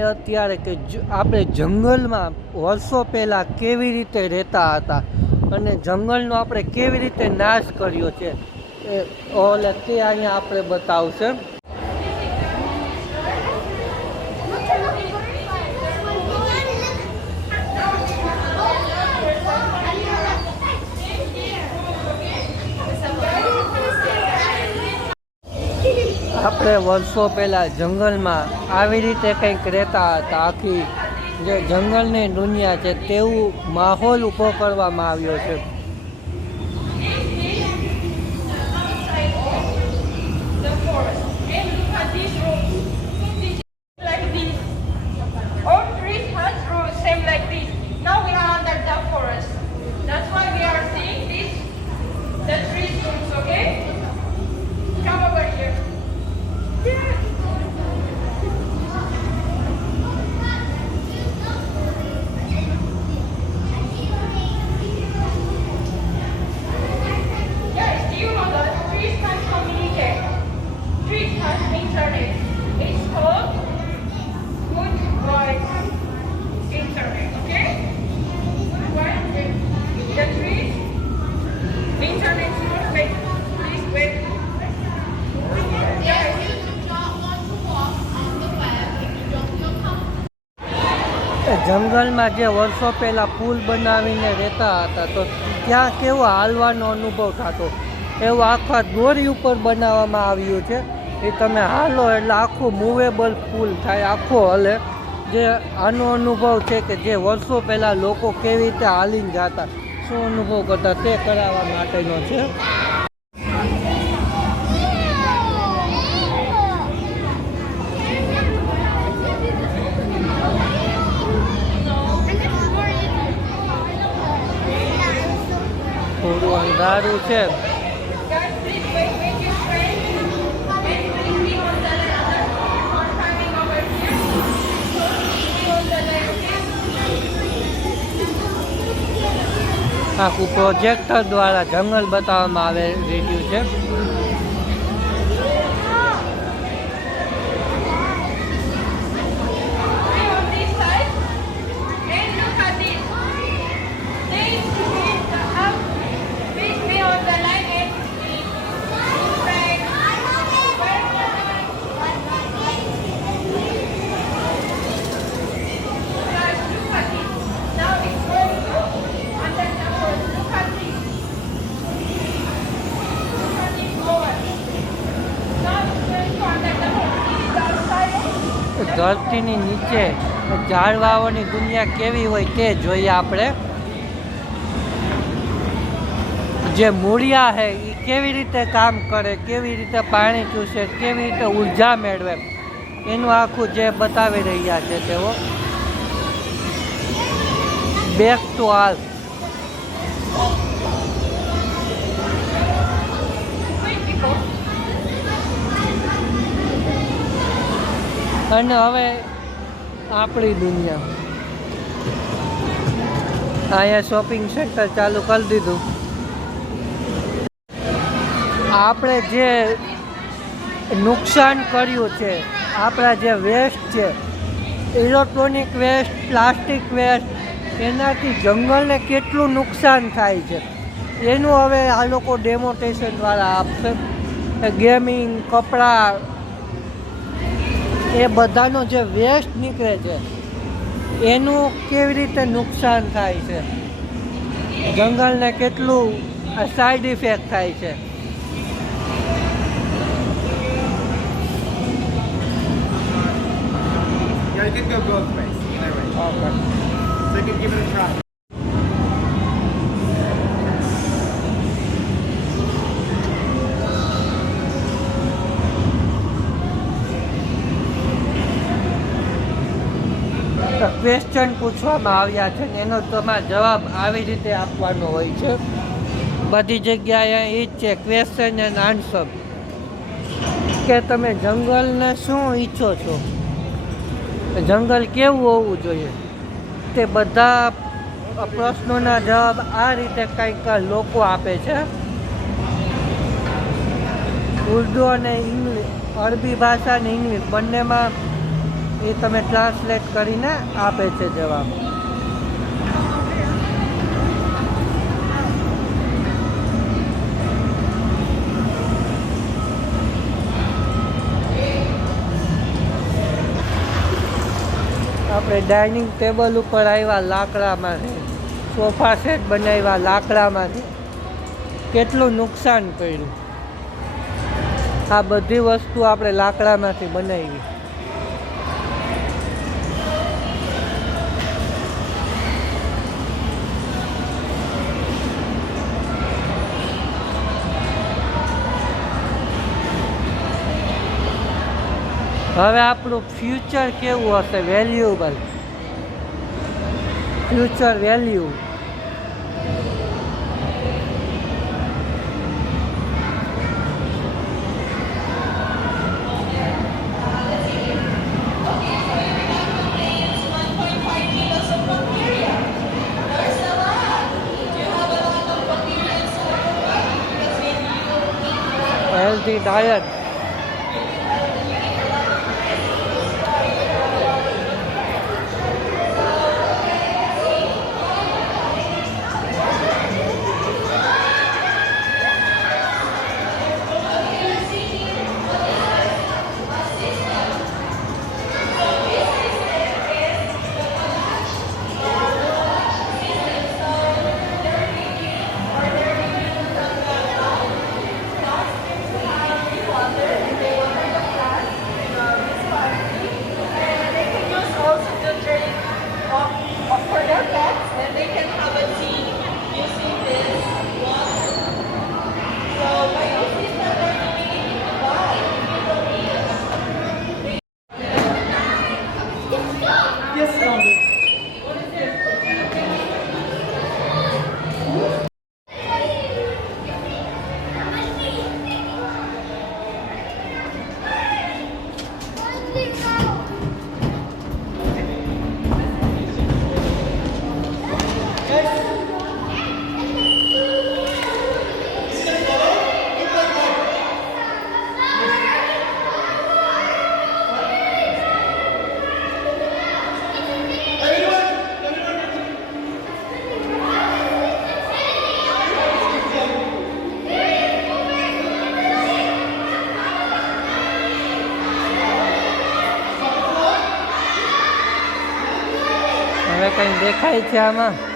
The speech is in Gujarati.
આપણે અત્યારે કે આપણે જંગલમાં વર્ષો પહેલાં કેવી રીતે રહેતા હતા અને જંગલનો આપણે કેવી રીતે નાશ કર્યો છે તે અહીંયા આપણે બતાવશે. આપણે વર્ષો પહેલાં જંગલમાં આવી રીતે કંઈક રહેતા હતા. આખી જે જંગલની દુનિયા છે તેવું માહોલ ઊભો કરવામાં આવ્યો છે. જંગલમાં જે વર્ષો પહેલાં પુલ બનાવીને રહેતા હતા તો ત્યાં કેવો હાલવાનો અનુભવ થતો, એવું આખા દોરી ઉપર બનાવવામાં આવ્યું છે. એ તમે હાલો એટલે આખું મૂવેબલ પુલ થાય, આખો હલે. જે આનો અનુભવ છે કે જે વર્ષો પહેલાં લોકો કેવી રીતે હાલીને જતા, શું અનુભવ કરતા તે કરાવવા માટેનો છે. થોડું અંધારું છે. આખું પ્રોજેક્ટર દ્વારા જંગલ બતાવવામાં આવે રહ્યું છે. ધરતીની નીચે ઝાડવાઓની દુનિયા કેવી હોય તે જોઈએ આપણે. જે મૂળિયા છે એ કેવી રીતે કામ કરે, કેવી રીતે પાણી ચૂસે, કેવી રીતે ઉર્જા મેળવે, એનું આખું જે બતાવી રહ્યા છે તેઓ. Back to earth. અને હવે આપણી દુનિયા, અહીંયા શોપિંગ સેન્ટર ચાલુ કરી દીધું. આપણે જે નુકસાન કર્યું છે, આપણા જે વેસ્ટ છે, ઇલેક્ટ્રોનિક વેસ્ટ, પ્લાસ્ટિક વેસ્ટ, એનાથી જંગલને કેટલું નુકસાન થાય છે એનું હવે આ લોકો ડેમોન્સ્ટ્રેશનવાળા આપશે. ગેમિંગ, કપડાં, એ બધાનો જે વેસ્ટ નીકળે છે એનું કેવી રીતે નુકસાન થાય છે, જંગલને કેટલું સાઈડ ઇફેક્ટ થાય છે. Yeah, you can go both ways. Either way. Okay. So you can give it a try. Question પૂછવામાં આવ્યા છે ને એનો તમારે જવાબ આવી રીતે આપવાનો હોય છે. બધી જગ્યાએ એ જ છે, ક્વેશ્ચન એન્ડ આન્સર, કે તમે જંગલને શું ઈચ્છો છો, જંગલ કેવું હોવું જોઈએ, તે બધા પ્રશ્નોના જવાબ આ રીતે કંઈક લોકો આપે છે. ઉર્દુ અને ઇંગ્લિશ, અરબી ભાષા અને ઇંગ્લિશ બંનેમાં એ તમે ટ્રાન્સલેટ કરીને આપે છે જવાબ. આપણે ડાઇનિંગ ટેબલ ઉપર આવ્યા લાકડામાંથી, સોફા સેટ બનાવ્યા લાકડામાંથી. કેટલું નુકસાન કર્યું. આ બધી વસ્તુ આપણે લાકડામાંથી બનાવી. હવે આપણું ફ્યુચર કેવું હશે? Valuable future value. Healthy diet. હવે કંઈ દેખાય છે આમાં?